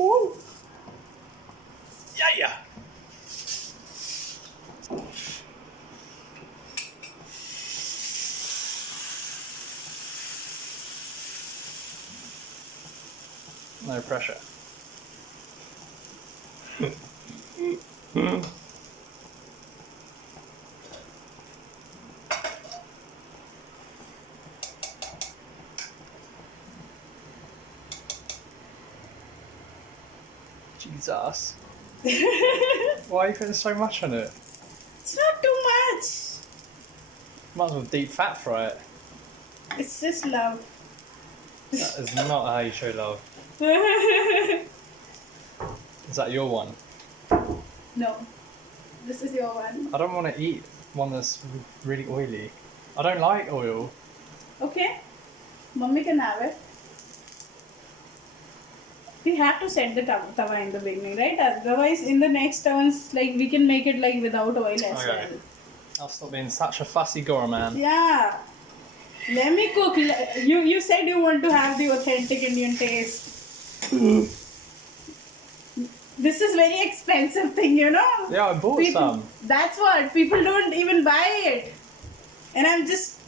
Ooh. Yeah. No pressure. Jesus. Why are you putting so much on it? It's not too much. Might as well deep fat fry it. It's just love. That is not how you show love. Is that your one? No. This is your one. I don't want to eat one that's really oily. I don't like oil. Okay. Mummy can have it. We have to set the tawa in the beginning, right? Otherwise, in the next turns, like we can make it like without oil as Okay. well. I'll stop being such a fussy gourmand. Yeah. Let me cook. You said you want to have the authentic Indian taste. This is very expensive thing, you know. Yeah, I bought some. That's what people don't even buy it, and I'm just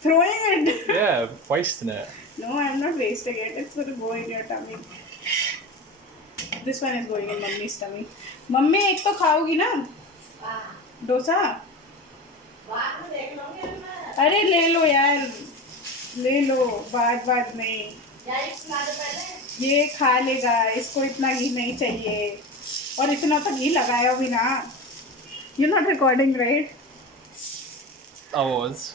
throwing it. Yeah, wasting it. No, I'm not wasting it. It's gonna go in your tummy. This one is going in mummy's tummy. Mummy एक तो खाओगी ना डोसा? अरे ले लो यार, ले लो, बात नहीं। ये खा लेगा, इसको इतना घी नहीं चाहिए, और इतना तो घी लगाया भी ना। You're not recording, right? I was.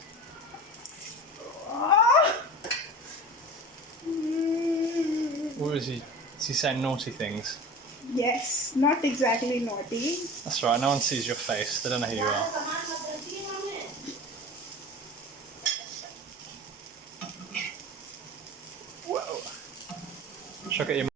What was he? Is he saying naughty things? Yes, not exactly naughty. That's right, no one sees your face. They don't know who you are. Whoa. Should I get your